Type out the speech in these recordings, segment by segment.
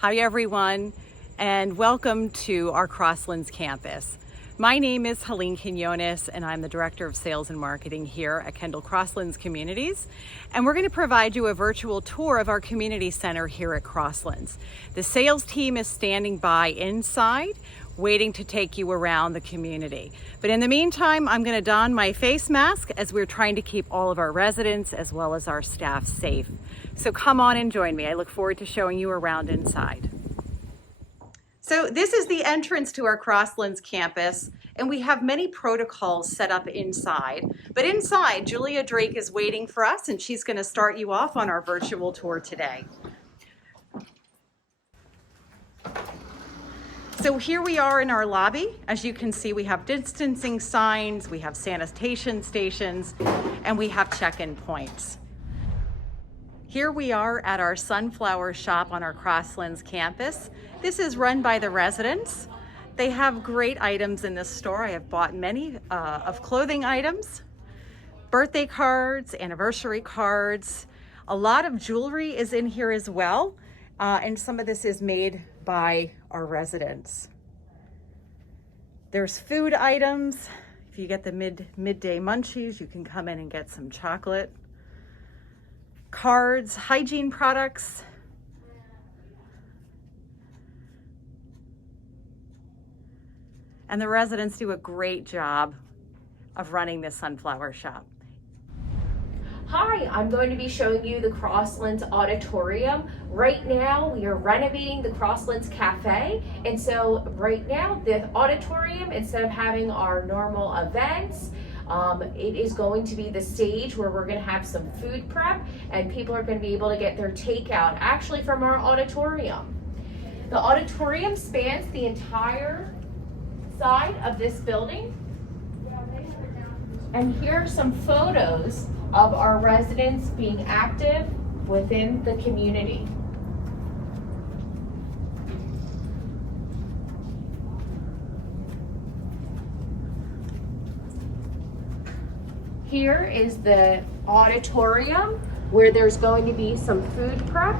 Hi everyone, and welcome to our Crosslands campus. My name is Helene Quinones, and I'm the Director of Sales and Marketing here at Kendall Crosslands Communities. And we're going to provide you a virtual tour of our community center here at Crosslands. The sales team is standing by inside, waiting to take you around the community. But in the meantime, I'm going to don my face mask as we're trying to keep all of our residents as well as our staff safe. So come on and join me. I look forward to showing you around inside. So this is the entrance to our Crosslands campus, and we have many protocols set up inside. But inside, Julia Drake is waiting for us, and she's going to start you off on our virtual tour today. So here we are in our lobby. As you can see, we have distancing signs, we have sanitation stations, and we have check-in points. Here we are at our sunflower shop on our Crosslands campus. This is run by the residents. They have great items in this store. I have bought many of clothing items, birthday cards, anniversary cards. A lot of jewelry is in here as well, and some of this is made by our residents. There's food items. If you get the midday munchies, you can come in and get some chocolate. Cards, hygiene products. And the residents do a great job of running this sunflower shop. Hi, I'm going to be showing you the Crosslands Auditorium. Right now, we are renovating the Crosslands Cafe. And so right now, the auditorium, instead of having our normal events, it is going to be the stage where we're going to have some food prep and people are going to be able to get their takeout actually from our auditorium. The auditorium spans the entire side of this building. And here are some photos of our residents being active within the community. Here is the auditorium where there's going to be some food prep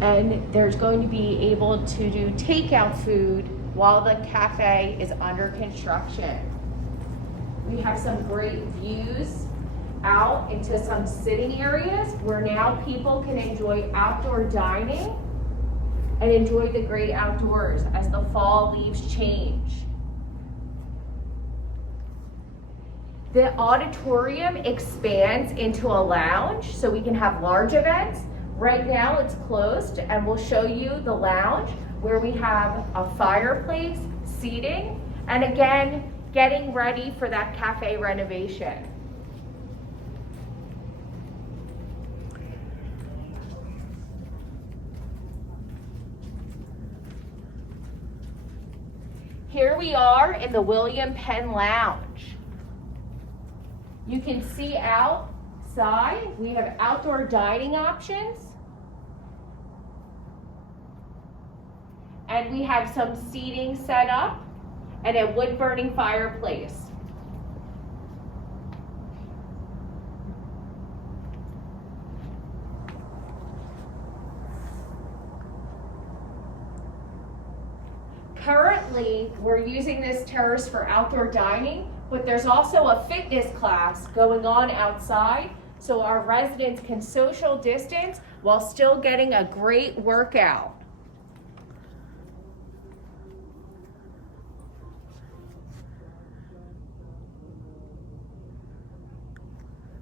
and there's going to be able to do takeout food while the cafe is under construction. We have some great views out into some sitting areas where now people can enjoy outdoor dining and enjoy the great outdoors as the fall leaves change. The auditorium expands into a lounge so we can have large events. Right now it's closed and we'll show you the lounge where we have a fireplace, seating, and again, getting ready for that cafe renovation. Here we are in the William Penn Lounge. You can see outside, we have outdoor dining options. And we have some seating set up and a wood burning fireplace. Currently, we're using this terrace for outdoor dining, but there's also a fitness class going on outside so our residents can social distance while still getting a great workout.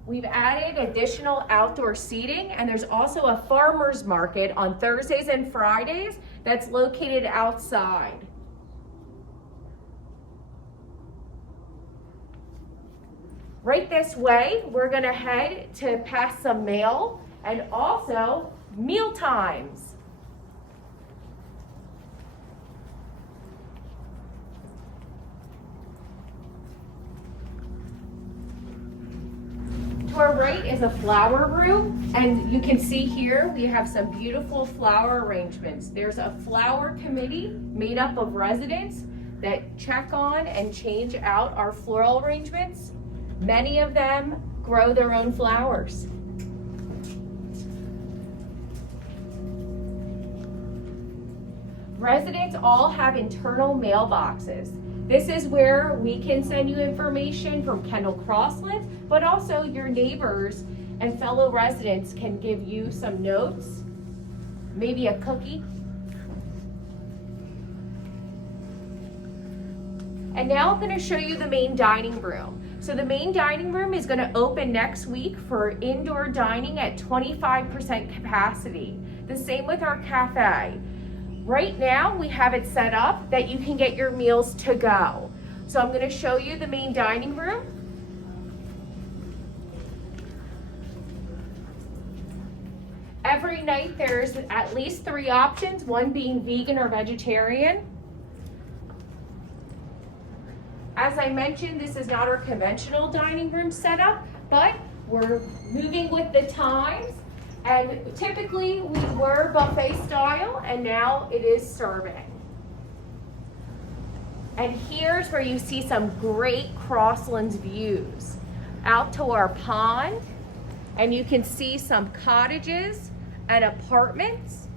We've added additional outdoor seating, and there's also a farmer's market on Thursdays and Fridays that's located outside. Right this way, we're gonna head to pass some mail and also meal times. To our right is a flower room, and you can see here we have some beautiful flower arrangements. There's a flower committee made up of residents that check on and change out our floral arrangements. Many of them grow their own flowers. Residents all have internal mailboxes. This is where we can send you information from Kendall Crosslands, but also your neighbors and fellow residents can give you some notes, maybe a cookie. And now I'm going to show you the main dining room. So the main dining room is going to open next week for indoor dining at 25% capacity. The same with our cafe. Right now we have it set up that you can get your meals to go. So I'm going to show you the main dining room. Every night there's at least 3 options, one being vegan or vegetarian. As I mentioned, this is not our conventional dining room setup, but we're moving with the times. And typically we were buffet style, and now it is serving. And here's where you see some great Crosslands views. Out to our pond, and you can see some cottages and apartments,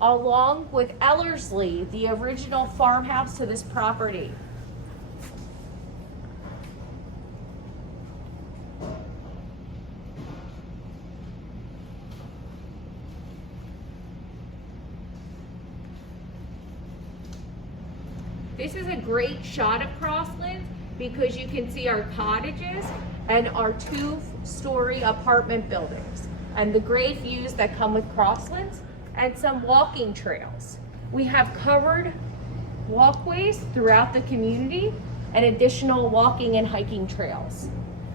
along with Ellerslie, the original farmhouse to this property. This is a great shot of Crosslands because you can see our cottages and our 2-story apartment buildings and the great views that come with Crosslands and some walking trails. We have covered walkways throughout the community and additional walking and hiking trails.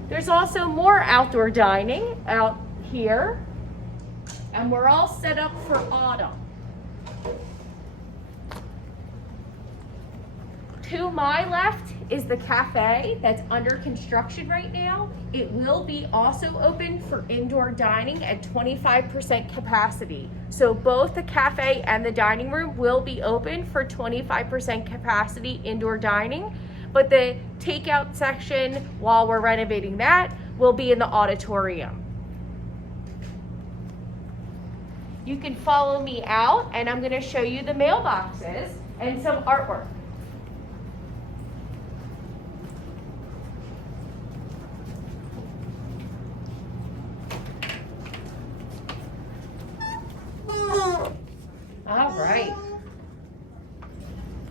There's also more outdoor dining out here, and we're all set up for autumn. To my left is the cafe that's under construction right now. It will be also open for indoor dining at 25% capacity. So both the cafe and the dining room will be open for 25% capacity indoor dining, but the takeout section, while we're renovating that, will be in the auditorium. You can follow me out, and I'm gonna show you the mailboxes and some artwork. All right.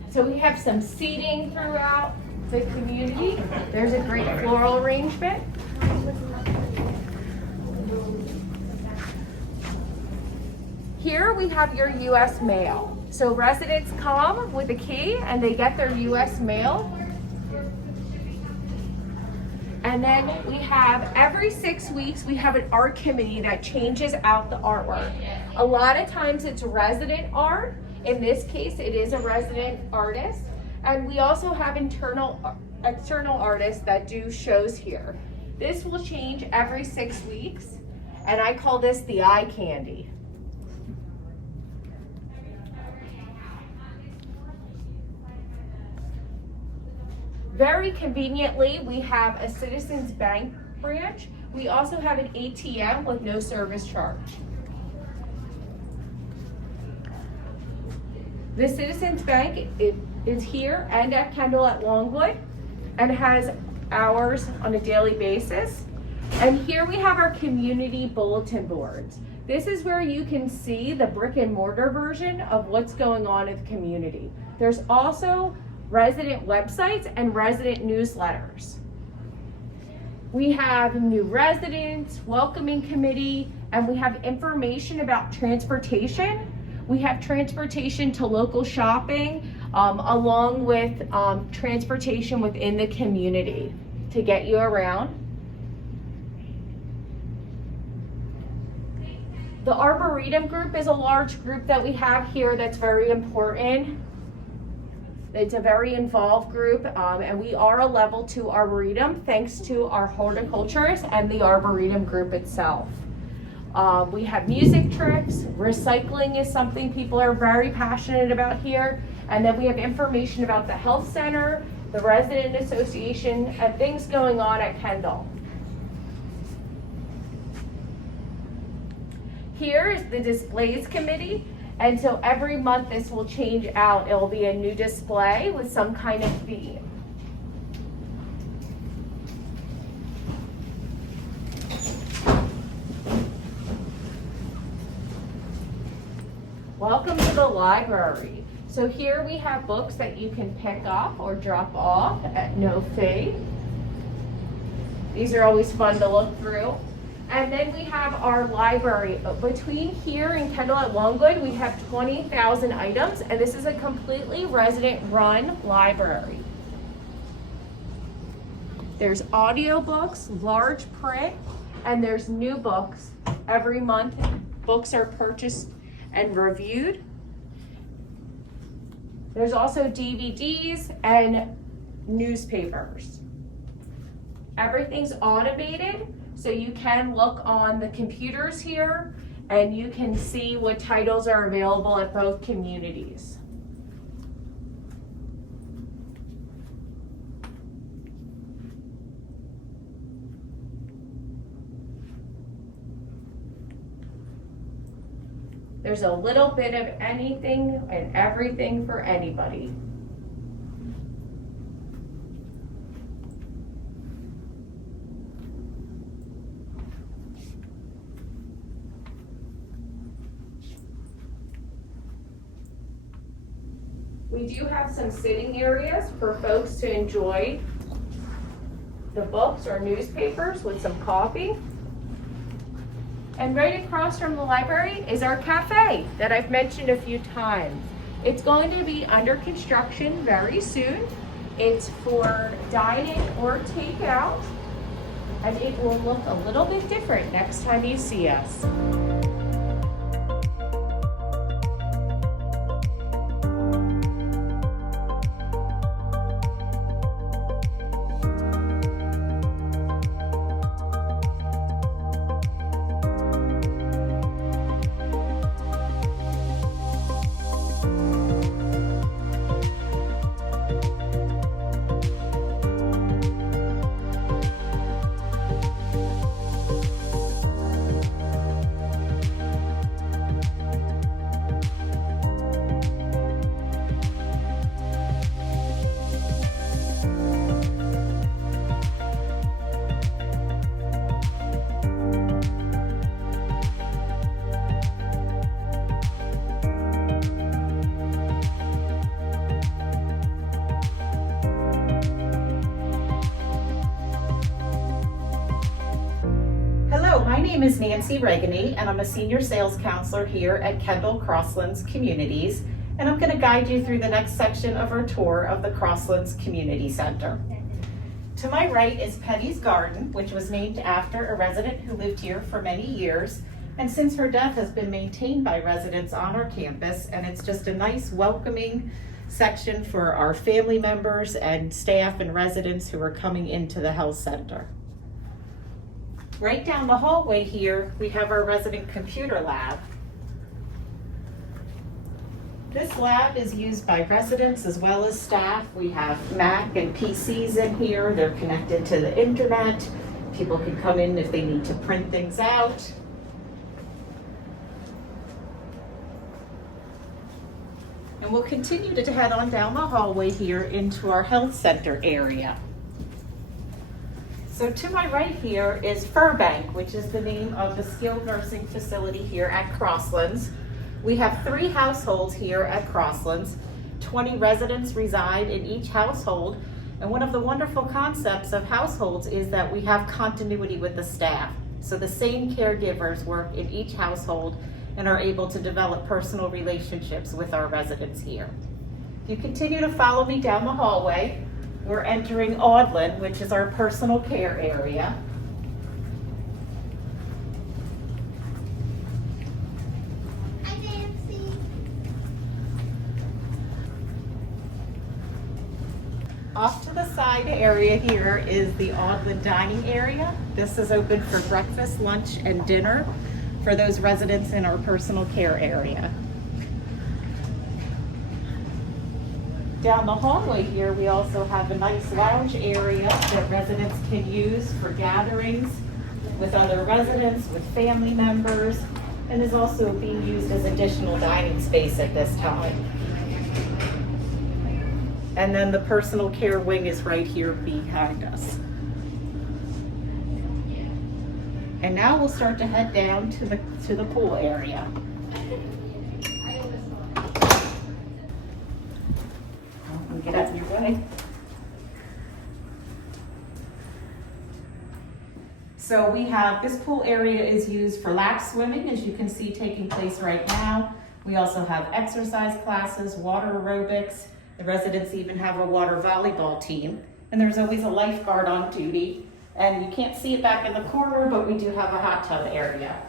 So we have some seating throughout the community. There's a great floral arrangement. Here we have your U.S. mail. So residents come with a key and they get their U.S. mail. And then we have, every 6 weeks, we have an art committee that changes out the artwork. A lot of times it's resident art. In this case, it is a resident artist. And we also have external artists that do shows here. This will change every 6 weeks, and I call this the eye candy. Very conveniently, we have a Citizens Bank branch. We also have an ATM with no service charge. The Citizens Bank is here and at Kendall at Longwood and has hours on a daily basis. And here we have our community bulletin boards. This is where you can see the brick and mortar version of what's going on in the community. There's also resident websites and resident newsletters. We have new residents, welcoming committee, and we have information about transportation. We have transportation to local shopping, along with transportation within the community to get you around. The Arboretum group is a large group that we have here that's very important. It's a very involved group, and we are a level 2 Arboretum thanks to our horticulturists and the Arboretum group itself. We have music trips. Recycling is something people are very passionate about here. And then we have information about the health center, the resident association, and things going on at Kendall. Here is the displays committee. And so every month this will change out. It will be a new display with some kind of theme. Welcome to the library. So here we have books that you can pick up or drop off at no fee. These are always fun to look through. And then we have our library. Between here and Kendall at Longwood, we have 20,000 items, and this is a completely resident-run library. There's audiobooks, large print, and there's new books. Every month, books are purchased and reviewed. There's also DVDs and newspapers. Everything's automated, so you can look on the computers here and you can see what titles are available at both communities. There's a little bit of anything and everything for anybody. We do have some sitting areas for folks to enjoy the books or newspapers with some coffee. And right across from the library is our cafe that I've mentioned a few times. It's going to be under construction very soon. It's for dining or takeout, and it will look a little bit different next time you see us. My name is Nancy Regany, and I'm a senior sales counselor here at Kendall Crosslands Communities, and I'm going to guide you through the next section of our tour of the Crosslands Community Center. To my right is Penny's Garden, which was named after a resident who lived here for many years, and since her death has been maintained by residents on our campus, and it's just a nice welcoming section for our family members and staff and residents who are coming into the health center. Right down the hallway here, we have our resident computer lab. This lab is used by residents as well as staff. We have Mac and PCs in here. They're connected to the internet. People can come in if they need to print things out. And we'll continue to head on down the hallway here into our health center area. So to my right here is Furbank, which is the name of the skilled nursing facility here at Crosslands. We have 3 households here at Crosslands. 20 residents reside in each household. And one of the wonderful concepts of households is that we have continuity with the staff. So the same caregivers work in each household and are able to develop personal relationships with our residents here. If you continue to follow me down the hallway, we're entering Audlin, which is our personal care area. Hi, Nancy. Off to the side area here is the Audlin dining area. This is open for breakfast, lunch, and dinner for those residents in our personal care area. Down the hallway here, we also have a nice lounge area that residents can use for gatherings with other residents, with family members. and is also being used as additional dining space at this time. And then the personal care wing is right here behind us. And now we'll start to head down to the pool area. Get out of your way. So we have, this pool area is used for lap swimming, as you can see taking place right now. We also have exercise classes, water aerobics. The residents even have a water volleyball team. And there's always a lifeguard on duty. And you can't see it back in the corner, but we do have a hot tub area.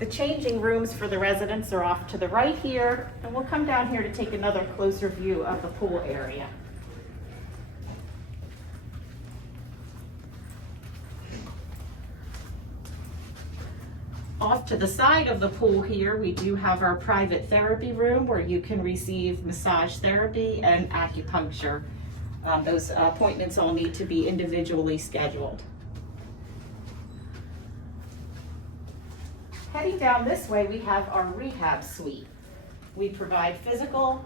The changing rooms for the residents are off to the right here, and we'll come down here to take another closer view of the pool area. Off to the side of the pool here, we do have our private therapy room where you can receive massage therapy and acupuncture. Those appointments all need to be individually scheduled. Heading down this way, we have our rehab suite. We provide physical,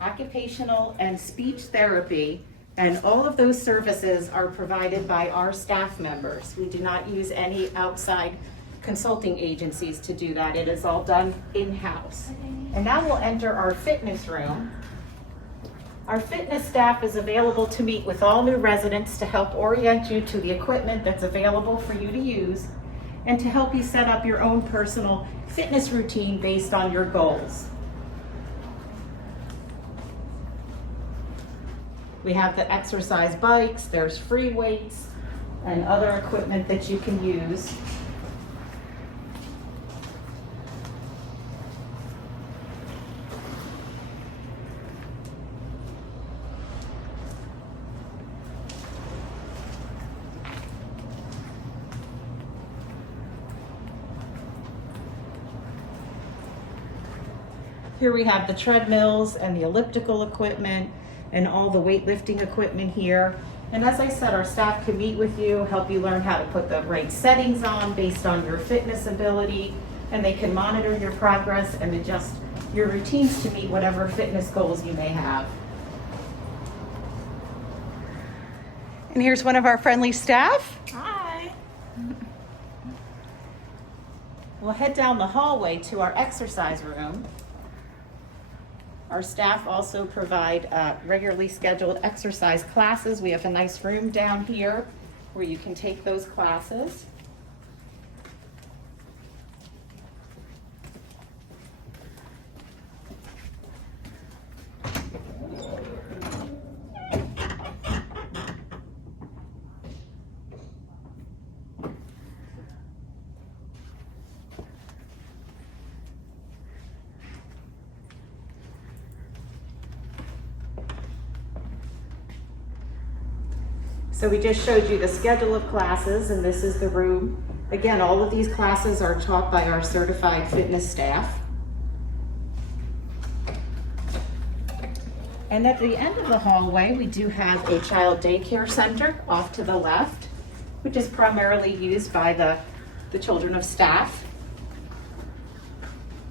occupational, and speech therapy, and all of those services are provided by our staff members. We do not use any outside consulting agencies to do that. It is all done in-house. And now we'll enter our fitness room. Our fitness staff is available to meet with all new residents to help orient you to the equipment that's available for you to use, and to help you set up your own personal fitness routine based on your goals. We have the exercise bikes, there's free weights, and other equipment that you can use. Here we have the treadmills and the elliptical equipment and all the weightlifting equipment here. And as I said, our staff can meet with you, help you learn how to put the right settings on based on your fitness ability, and they can monitor your progress and adjust your routines to meet whatever fitness goals you may have. And here's one of our friendly staff. Hi. We'll head down the hallway to our exercise room. Our staff also provide regularly scheduled exercise classes. We have a nice room down here where you can take those classes. So we just showed you the schedule of classes, and this is the room. Again, all of these classes are taught by our certified fitness staff. And at the end of the hallway, we do have a child daycare center off to the left, which is primarily used by the children of staff.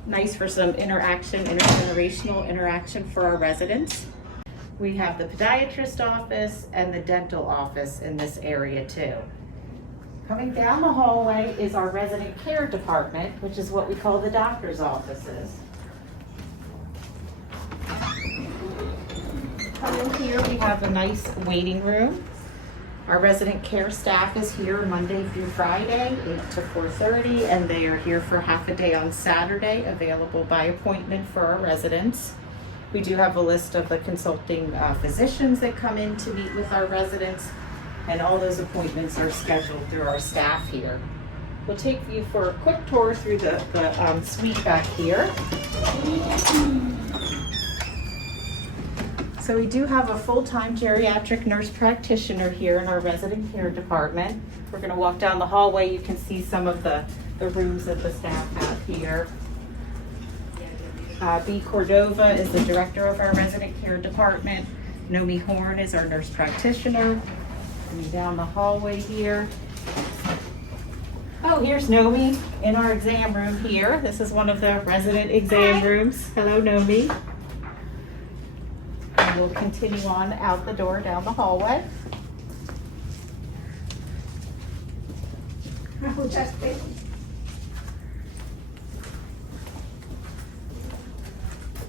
Nice for some interaction, intergenerational interaction for our residents. We have the podiatrist office and the dental office in this area too. Coming down the hallway is our resident care department, which is what we call the doctor's offices. Coming here, we have a nice waiting room. Our resident care staff is here Monday through Friday, 8 to 4:30, and they are here for half a day on Saturday, available by appointment for our residents. We do have a list of the consulting physicians that come in to meet with our residents, and all those appointments are scheduled through our staff here. We'll take you for a quick tour through the suite back here. So we do have a full-time geriatric nurse practitioner here in our resident care department. We're going to walk down the hallway. You can see some of the rooms that the staff have here. B. Cordova is the director of our resident care department. Nomi Horn is our nurse practitioner. And down the hallway here. Oh, here's Nomi in our exam room here. This is one of the resident exam rooms. Hello, Nomi. And we'll continue on out the door down the hallway.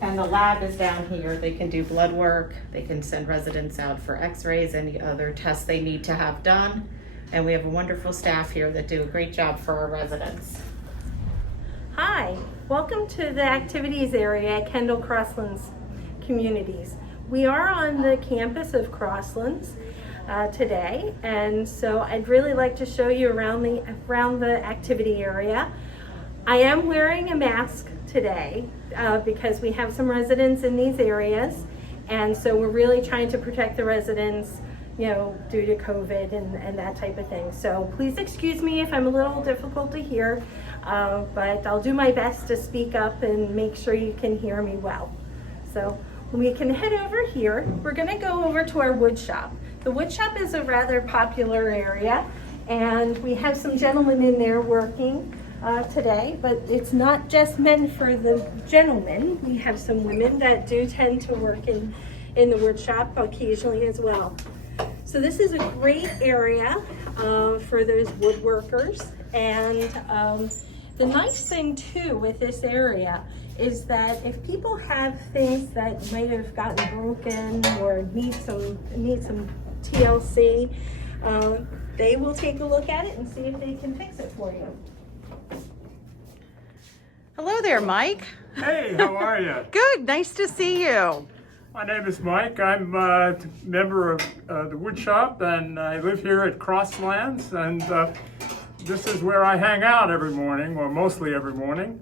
And the lab is down here. They can do blood work. They can send residents out for x-rays, any other tests they need to have done. And we have a wonderful staff here that do a great job for our residents. Hi, welcome to the activities area at Kendall Crosslands Communities. We are on the campus of Crosslands today, and so I'd really like to show you around the activity area. I am wearing a mask today because we have some residents in these areas, and so we're really trying to protect the residents, you know, due to COVID and that type of thing. So please excuse me if I'm a little difficult to hear, but I'll do my best to speak up and make sure you can hear me well. So we can head over here. We're gonna go over to our wood shop. The wood shop is a rather popular area, and we have some gentlemen in there working today, but it's not just meant for the gentlemen. We have some women that do tend to work in the wood shop occasionally as well. So this is a great area for those woodworkers, and the nice thing too with this area is that if people have things that might have gotten broken or need some TLC, they will take a look at it and see if they can fix it for you. Hello there, Mike. Hey, how are you? Good, nice to see you. My name is Mike. I'm a member of the wood shop, and I live here at Crosslands, and this is where I hang out every morning, or mostly every morning.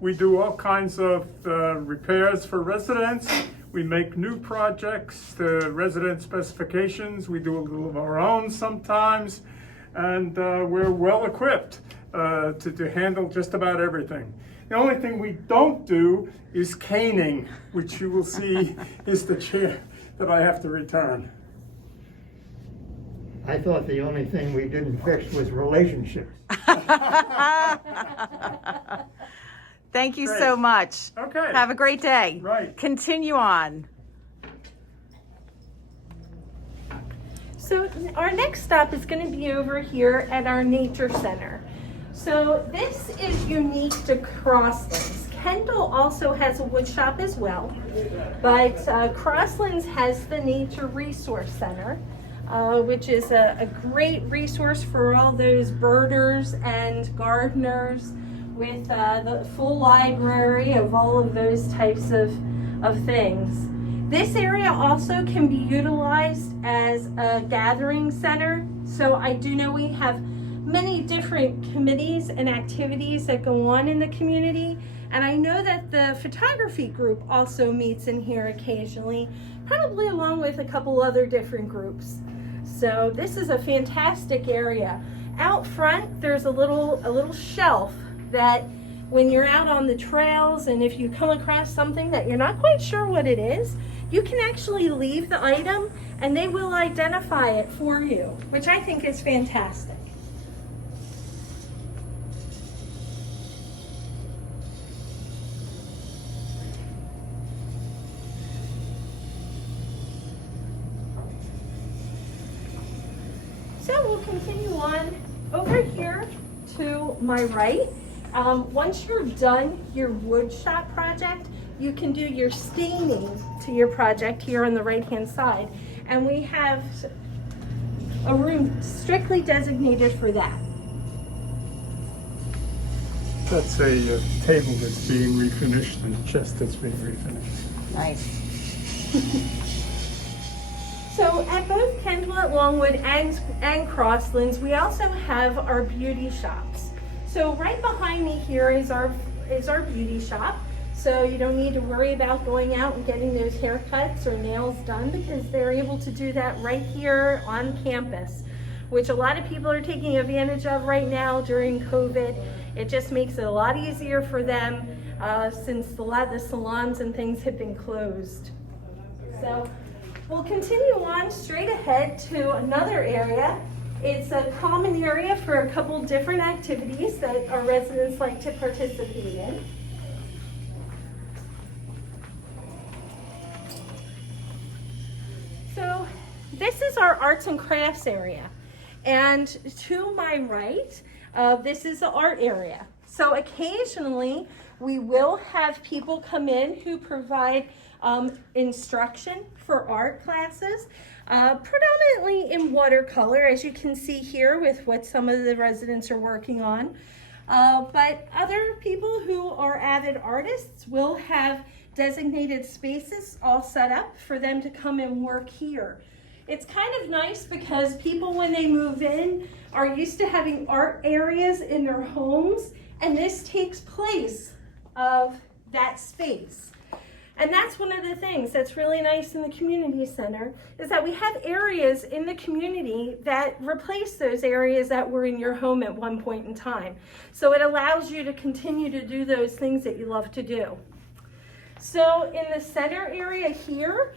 We do all kinds of repairs for residents. We make new projects to resident specifications. We do a little of our own sometimes, and we're well equipped to handle just about everything. The only thing we don't do is caning, which you will see is the chair that I have to return. I thought the only thing we didn't fix was relationships. Thank you Great. so much. Okay. Have a great day. Right. Continue on. So our next stop is going to be over here at our nature center. So this is unique to Crosslands. Kendall also has a wood shop as well, but Crosslands has the Nature Resource Center, which is a great resource for all those birders and gardeners, with the full library of all of those types of things. This area also can be utilized as a gathering center. So I do know we have many different committees and activities that go on in the community. And I know that the photography group also meets in here occasionally, probably along with a couple other different groups. So this is a fantastic area. Out front, there's a little shelf that when you're out on the trails, and if you come across something that you're not quite sure what it is, you can actually leave the item and they will identify it for you, which I think is fantastic. So we'll continue on over here to my right. Once you're done your wood shop project, you can do your staining to your project here on the right-hand side. And we have a room strictly designated for that. That's a table that's being refinished and a chest that's being refinished. Nice. So at both Kendall at Longwood and Crosslands, we also have our beauty shops. So right behind me here is our beauty shop. So you don't need to worry about going out and getting those haircuts or nails done, because they're able to do that right here on campus, which a lot of people are taking advantage of right now during COVID. It just makes it a lot easier for them since a lot of the salons and things have been closed. So we'll continue on straight ahead to another area. It's a common area for a couple different activities that our residents like to participate in. So this is our arts and crafts area. And to my right, this is the art area. So occasionally we will have people come in who provide instruction for art classes, predominantly in watercolor, as you can see here with what some of the residents are working on. But other people who are avid artists will have designated spaces all set up for them to come and work here. It's kind of nice because people, when they move in, are used to having art areas in their homes, and this takes place of that space. And that's one of the things that's really nice in the community center, is that we have areas in the community that replace those areas that were in your home at one point in time. So it allows you to continue to do those things that you love to do. So in the center area here,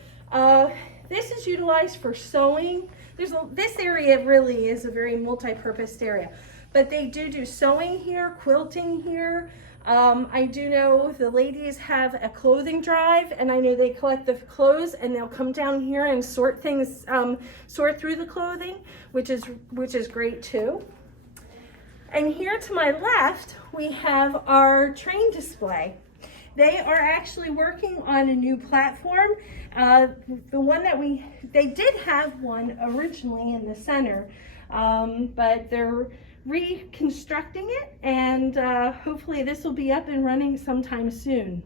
this is utilized for sewing. This area really is a very multi-purpose area, but they do sewing here, quilting here. I do know the ladies have a clothing drive, and I know they collect the clothes and they'll come down here and sort things, sort through the clothing, which is great too. And here to my left, we have our train display. They are actually working on a new platform. The one that they did have one originally in the center, but they're reconstructing it, and hopefully this will be up and running sometime soon.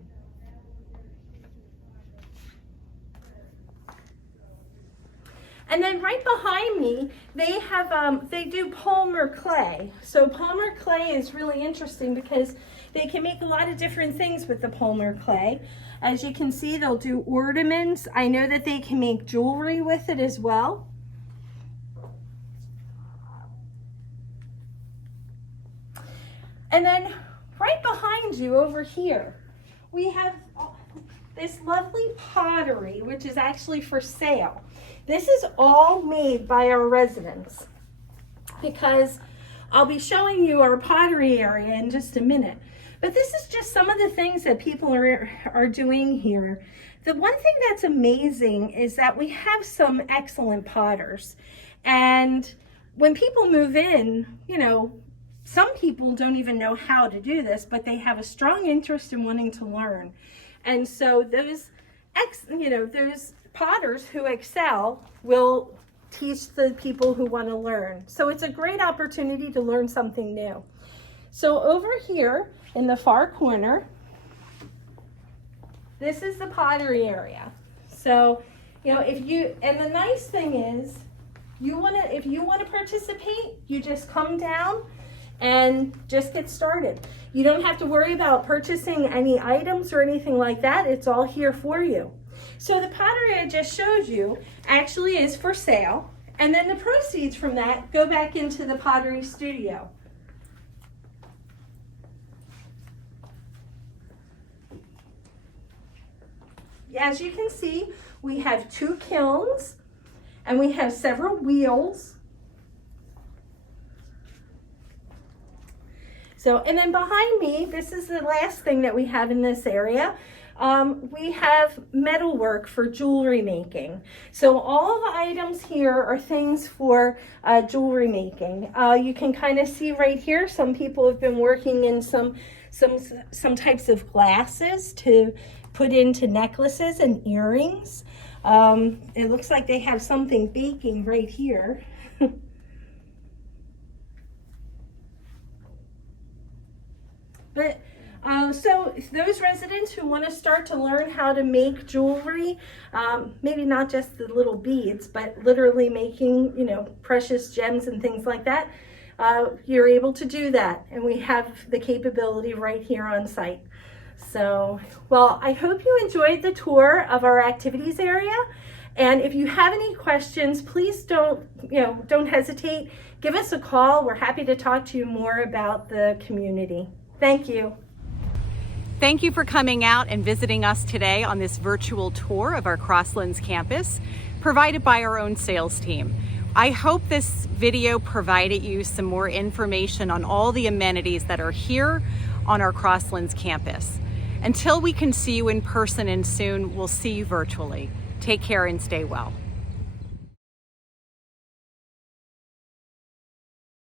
And then right behind me, they have they do polymer clay. So polymer clay is really interesting because they can make a lot of different things with the polymer clay. As you can see, they'll do ornaments. I know that they can make jewelry with it as well. And then right behind you over here, we have this lovely pottery, which is actually for sale. This is all made by our residents, because I'll be showing you our pottery area in just a minute. But this is just some of the things that people are doing here. The one thing that's amazing is that we have some excellent potters. And when people move in, you know, some people don't even know how to do this, but they have a strong interest in wanting to learn. And so those potters who excel will teach the people who want to learn. So it's a great opportunity to learn something new. So over here in the far corner, this is the pottery area. So, you know, and the nice thing is, if you want to participate, you just come down and just get started. You don't have to worry about purchasing any items or anything like that. It's all here for you. So the pottery I just showed you actually is for sale, and then the proceeds from that go back into the pottery studio. As you can see, we have 2 kilns, and we have several wheels. So, and then behind me, this is the last thing that we have in this area. We have metalwork for jewelry making. So all the items here are things for jewelry making. You can kind of see right here, some people have been working in some types of glasses to put into necklaces and earrings. It looks like they have something baking right here. But so those residents who want to start to learn how to make jewelry, maybe not just the little beads, but literally making, you know, precious gems and things like that, you're able to do that. And we have the capability right here on site. So, well, I hope you enjoyed the tour of our activities area. And if you have any questions, please don't hesitate. Give us a call. We're happy to talk to you more about the community. Thank you. Thank you for coming out and visiting us today on this virtual tour of our Crosslands campus, provided by our own sales team. I hope this video provided you some more information on all the amenities that are here on our Crosslands campus. Until we can see you in person and soon, we'll see you virtually. Take care and stay well.